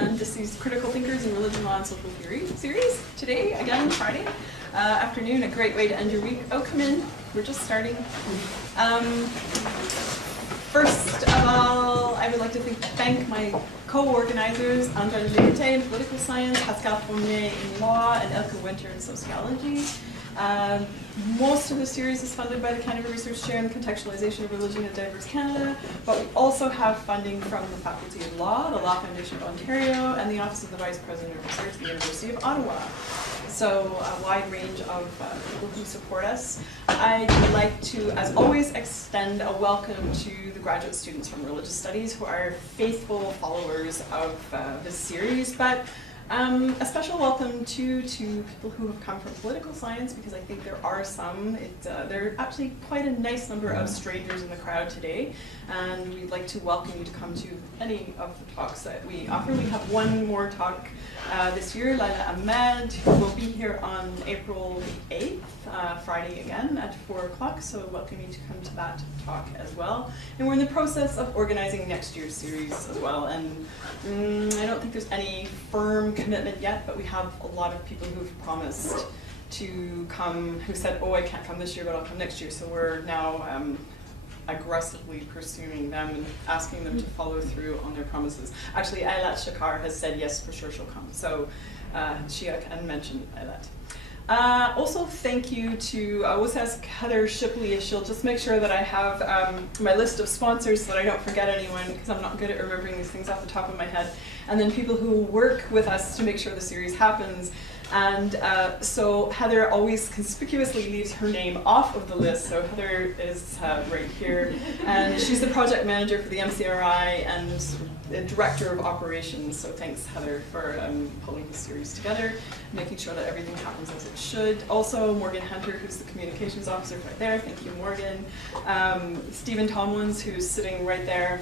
and this is Critical Thinkers in Religion, Law, and Social Theory series. Today, again, Friday afternoon, a great way to end your week. Oh, come in. We're just starting. First of all, I would like to thank my co-organizers, Andrea Leite in political science, Pascal Fournier in law, and Elke Winter in sociology. Most of the series is funded by the Canada Research Chair in the Contextualization of Religion in Diverse Canada, but we also have funding from the Faculty of Law, the Law Foundation of Ontario, and the Office of the Vice President of Research at the University of Ottawa. So a wide range of people who support us. I'd like to, as always, extend a welcome to the graduate students from Religious Studies who are faithful followers of this series, but a special welcome to people who have come from political science, because I think there are some. There are actually quite a nice number of strangers in the crowd today, and we'd like to welcome you to come to any of the talks that we offer. We have one more talk this year, Laila Ahmed, who will be here on April 8th, Friday again at 4 o'clock, so welcome you to come to that talk as well. And we're in the process of organizing next year's series as well, and I don't think there's any firm commitment yet, but we have a lot of people who've promised to come, who said, oh, I can't come this year, but I'll come next year. So we're now aggressively pursuing them and asking them to follow through on their promises. Actually, Aylat Shakar has said yes, for sure she'll come. So she can mention Aylat. Also, thank you to, I always ask Heather Shipley if she'll just make sure that I have my list of sponsors so that I don't forget anyone, because I'm not good at remembering these things off the top of my head. And then people who work with us to make sure the series happens. And so Heather always conspicuously leaves her name off of the list. So Heather is right here. And she's the project manager for the MCRI and the director of operations. So thanks, Heather, for pulling the series together, making sure that everything happens as it should. Also, Morgan Hunter, who's the communications officer right there. Thank you, Morgan. Stephen Tomlins, who's sitting right there,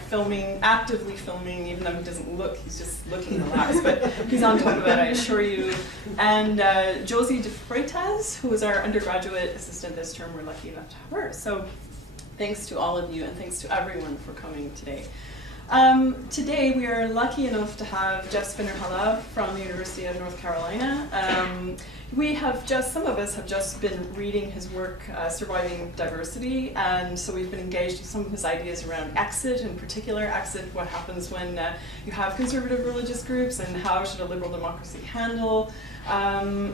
actively filming, even though he doesn't look, he's just looking relaxed, but he's on top of it, I assure you. And Josie De Freitas, who was our undergraduate assistant this term. We're lucky enough to have her. So thanks to all of you, and thanks to everyone for coming today. Today we are lucky enough to have Jeff Spinner-Halev from the University of North Carolina. Some of us have just been reading his work, Surviving Diversity, and so we've been engaged with some of his ideas around exit, in particular exit, what happens when you have conservative religious groups, and how should a liberal democracy handle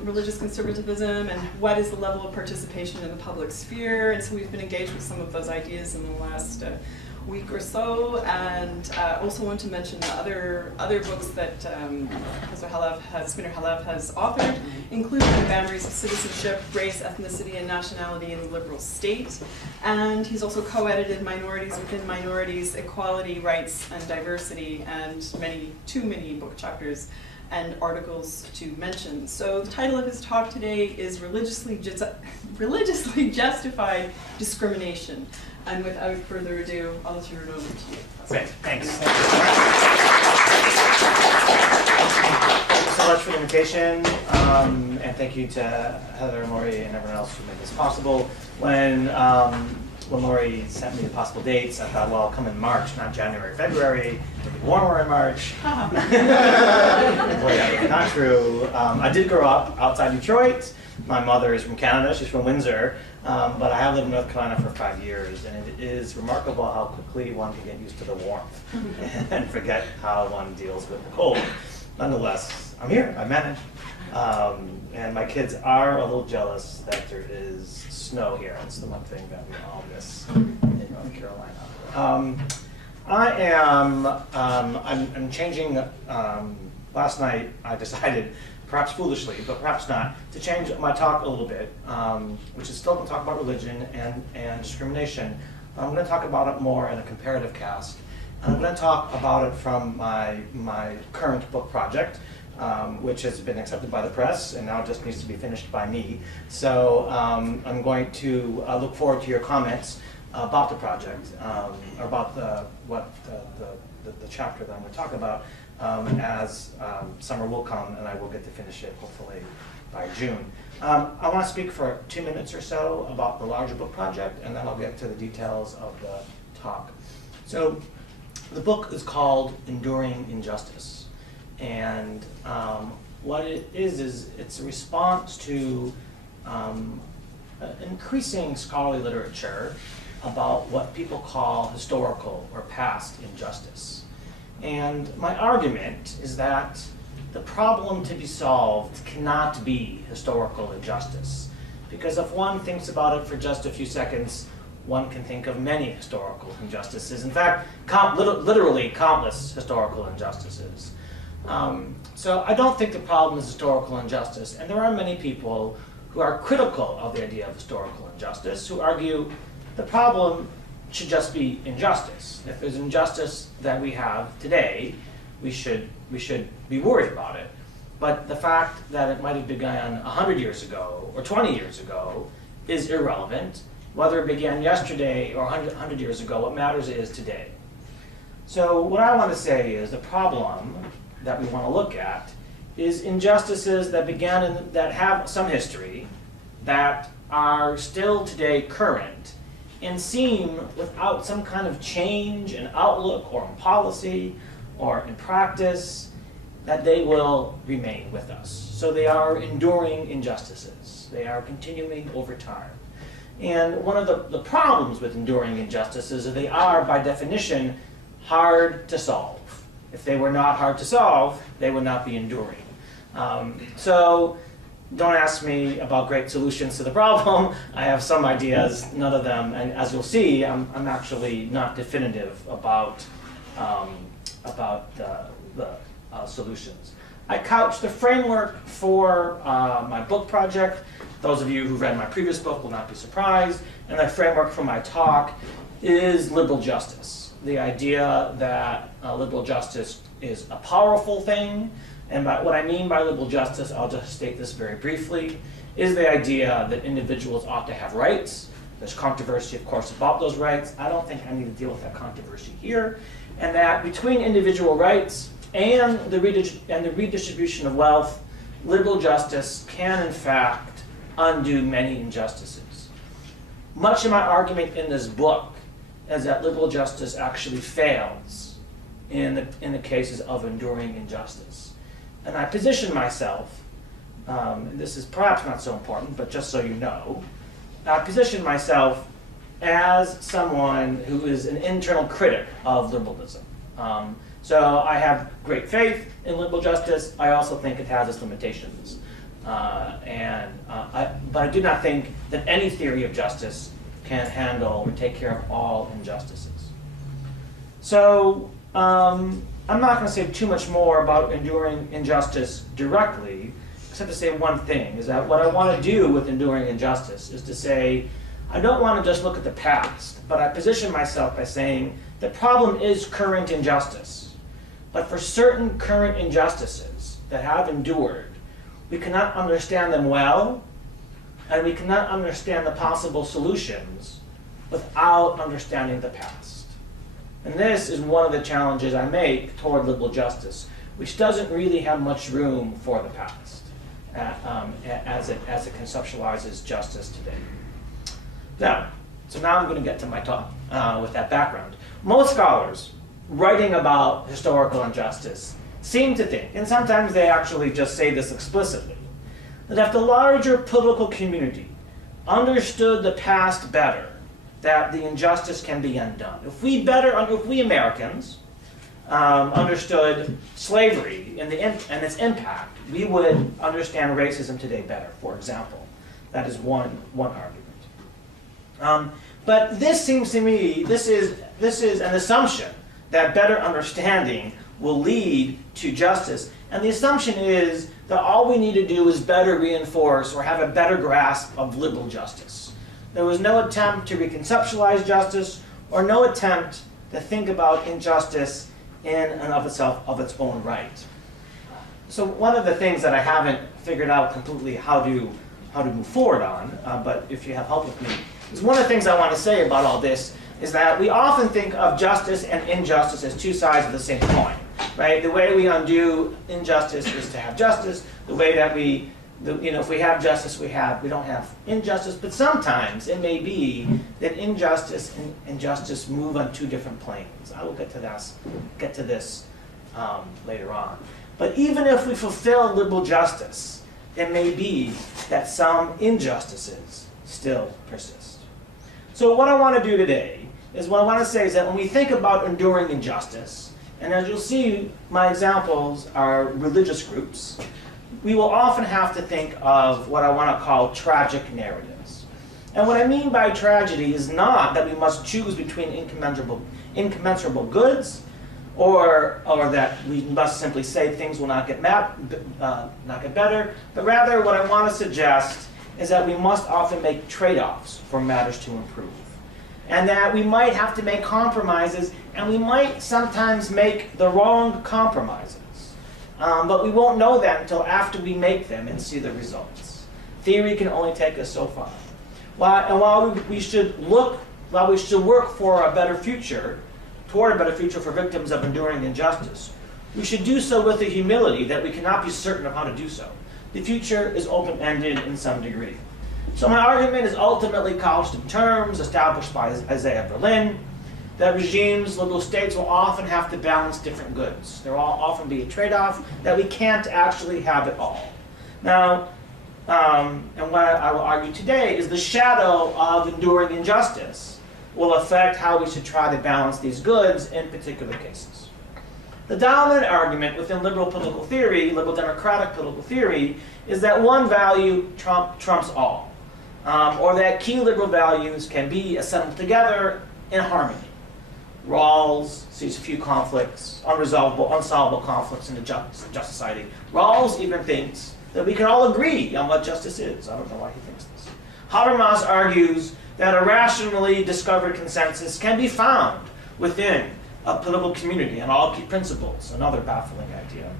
religious conservatism, and what is the level of participation in the public sphere. And so we've been engaged with some of those ideas in the last week or so, and also want to mention the other books that Professor Spinner-Halev has authored, including The Boundaries of Citizenship, Race, Ethnicity, and Nationality in the Liberal State. And he's also co-edited Minorities Within Minorities, Equality, Rights, and Diversity, and too many book chapters and articles to mention. So the title of his talk today is Religiously Justified Discrimination. And without further ado, I'll turn it over to you. Okay, thanks. Thank you so much for the invitation, and thank you to Heather and Lori and everyone else who made this possible. When Lori sent me the possible dates, I thought, well, I'll come in March, not January, February. It'll be warmer in March. Boy, that was not true. I did grow up outside Detroit. My mother is from Canada. She's from Windsor. But I have lived in North Carolina for 5 years, and it is remarkable how quickly one can get used to the warmth and forget how one deals with the cold. Nonetheless, I'm here. I manage. And my kids are a little jealous that there is snow here. It's the one thing that we all miss in North Carolina. I'm changing. Last night I decided, perhaps foolishly, but perhaps not, to change my talk a little bit, which is still going to talk about religion and discrimination. I'm going to talk about it more in a comparative cast. And I'm going to talk about it from my current book project, which has been accepted by the press and now just needs to be finished by me. So I'm going to look forward to your comments about the project, or about the chapter that I'm going to talk about, as summer will come and I will get to finish it hopefully by June. I want to speak for 2 minutes or so about the larger book project, and then I'll get to the details of the talk. So the book is called Enduring Injustice. And what it is it's a response to increasing scholarly literature about what people call historical or past injustice. And my argument is that the problem to be solved cannot be historical injustice. Because if one thinks about it for just a few seconds, one can think of many historical injustices. In fact, literally countless historical injustices. So I don't think the problem is historical injustice. And there are many people who are critical of the idea of historical injustice, who argue the problem should just be injustice. If there's injustice that we have today, we should be worried about it. But the fact that it might have begun 100 years ago or 20 years ago is irrelevant. Whether it began yesterday or 100 years ago, what matters is today. So what I want to say is the problem that we want to look at is injustices that began that have some history, that are still today current, and seem without some kind of change in outlook or in policy or in practice, that they will remain with us. So they are enduring injustices. They are continuing over time. And one of the problems with enduring injustices is they are, by definition, hard to solve. If they were not hard to solve, they would not be enduring. So don't ask me about great solutions to the problem. I have some ideas, none of them, and as you'll see, I'm actually not definitive about the solutions. I couch the framework for my book project. Those of you who read my previous book will not be surprised. And the framework for my talk is liberal justice. The idea that liberal justice is a powerful thing. And what I mean by liberal justice, I'll just state this very briefly, is the idea that individuals ought to have rights. There's controversy, of course, about those rights. I don't think I need to deal with that controversy here. And that between individual rights and the redistribution of wealth, liberal justice can, in fact, undo many injustices. Much of my argument in this book is that liberal justice actually fails in the cases of enduring injustice. And I position myself, and this is perhaps not so important, but just so you know, I position myself as someone who is an internal critic of liberalism. So I have great faith in liberal justice. I also think it has its limitations. But I do not think that any theory of justice can handle or take care of all injustices. So I'm not going to say too much more about enduring injustice directly, except to say one thing, is that what I want to do with enduring injustice is to say, I don't want to just look at the past, but I position myself by saying the problem is current injustice. But for certain current injustices that have endured, we cannot understand them well, and we cannot understand the possible solutions without understanding the past. And this is one of the challenges I make toward liberal justice, which doesn't really have much room for the past as it conceptualizes justice today. Now I'm going to get to my talk with that background. Most scholars writing about historical injustice seem to think, and sometimes they actually just say this explicitly, that if the larger political community understood the past better, that the injustice can be undone. If we Americans understood slavery and its impact, we would understand racism today better, for example. That is one argument. But this seems to me, this is an assumption that better understanding will lead to justice. And the assumption is that all we need to do is better reinforce or have a better grasp of liberal justice. There was no attempt to reconceptualize justice or no attempt to think about injustice in and of itself, of its own right. So one of the things that I haven't figured out completely how to move forward on, but if you have help with me, is one of the things I want to say about all this is that we often think of justice and injustice as two sides of the same coin, right? The way we undo injustice is to have justice. The way that if we have justice, we don't have injustice. But sometimes it may be that injustice and injustice move on two different planes. I will get to this later on. But even if we fulfill liberal justice, it may be that some injustices still persist. So what I want to do today is what I want to say is that when we think about enduring injustice, and as you'll see, my examples are religious groups, we will often have to think of what I want to call tragic narratives. And what I mean by tragedy is not that we must choose between incommensurable goods, or that we must simply say things will not get better, but rather what I want to suggest is that we must often make trade-offs for matters to improve. And that we might have to make compromises, and we might sometimes make the wrong compromises. But we won't know that until after we make them and see the results. Theory can only take us so far. While we should work for a better future, toward a better future for victims of enduring injustice, we should do so with the humility that we cannot be certain of how to do so. The future is open-ended in some degree. So my argument is ultimately couched in terms established by Isaiah Berlin, that regimes, liberal states, will often have to balance different goods. There will often be a trade-off, that we can't actually have it all. Now, and what I will argue today is the shadow of enduring injustice will affect how we should try to balance these goods in particular cases. The dominant argument within liberal political theory, liberal democratic political theory, is that one value trumps all, or that key liberal values can be assembled together in harmony. Rawls sees few conflicts, unsolvable conflicts in a just society. Rawls even thinks that we can all agree on what justice is. I don't know why he thinks this. Habermas argues that a rationally discovered consensus can be found within a political community on all key principles, another baffling idea.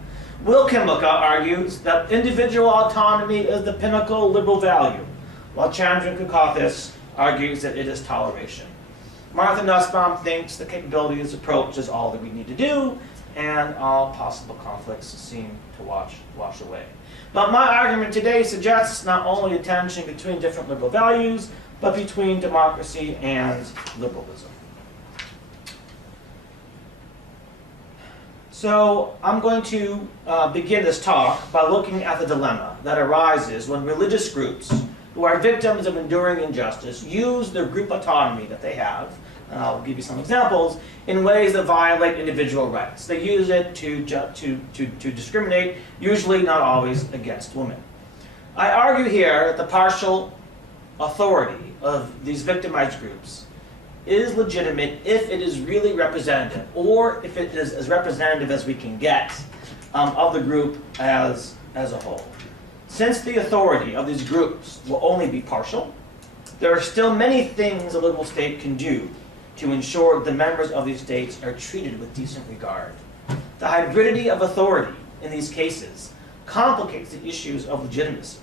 Wilkinson argues that individual autonomy is the pinnacle liberal value, while Chandran Kukathis argues that it is toleration. Martha Nussbaum thinks the capabilities approach is all that we need to do, and all possible conflicts seem to wash away. But my argument today suggests not only a tension between different liberal values, but between democracy and liberalism. So I'm going to begin this talk by looking at the dilemma that arises when religious groups who are victims of enduring injustice use their group autonomy that they have, and I'll give you some examples, in ways that violate individual rights. They use it to discriminate, usually not always against women. I argue here that the partial authority of these victimized groups is legitimate if it is really representative, or if it is as representative as we can get of the group as a whole. Since the authority of these groups will only be partial, there are still many things a liberal state can do to ensure the members of these states are treated with decent regard. The hybridity of authority in these cases complicates the issues of legitimacy,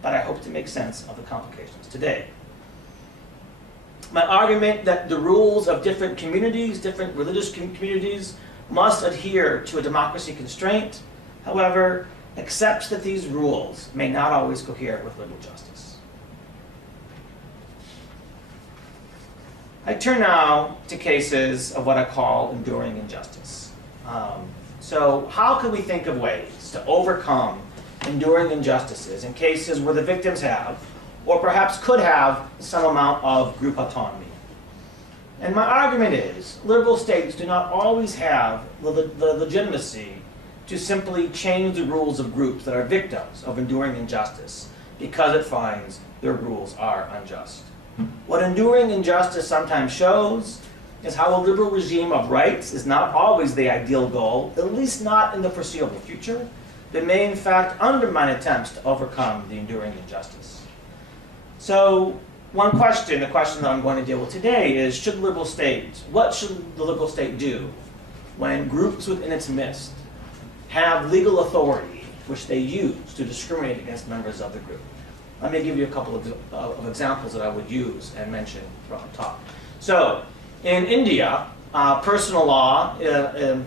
but I hope to make sense of the complications today. My argument that the rules of different communities, different religious communities, must adhere to a democracy constraint, however, accepts that these rules may not always cohere with liberal justice. I turn now to cases of what I call enduring injustice. So how can we think of ways to overcome enduring injustices in cases where the victims have, or perhaps could have, some amount of group autonomy? And my argument is, liberal states do not always have the legitimacy to simply change the rules of groups that are victims of enduring injustice because it finds their rules are unjust. What enduring injustice sometimes shows is how a liberal regime of rights is not always the ideal goal, at least not in the foreseeable future, that may in fact undermine attempts to overcome the enduring injustice. So one question, the question that I'm going to deal with today is, what should the liberal state do when groups within its midst have legal authority which they use to discriminate against members of the group? Let me give you a couple of examples that I would use and mention from the top. So in India, personal law,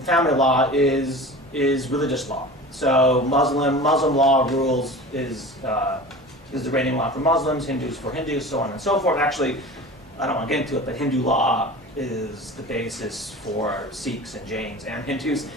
family law is religious law. So Muslim law rules is the reigning law for Muslims, Hindus for Hindus, so on and so forth. Actually, I don't want to get into it, but Hindu law is the basis for Sikhs and Jains and Hindus.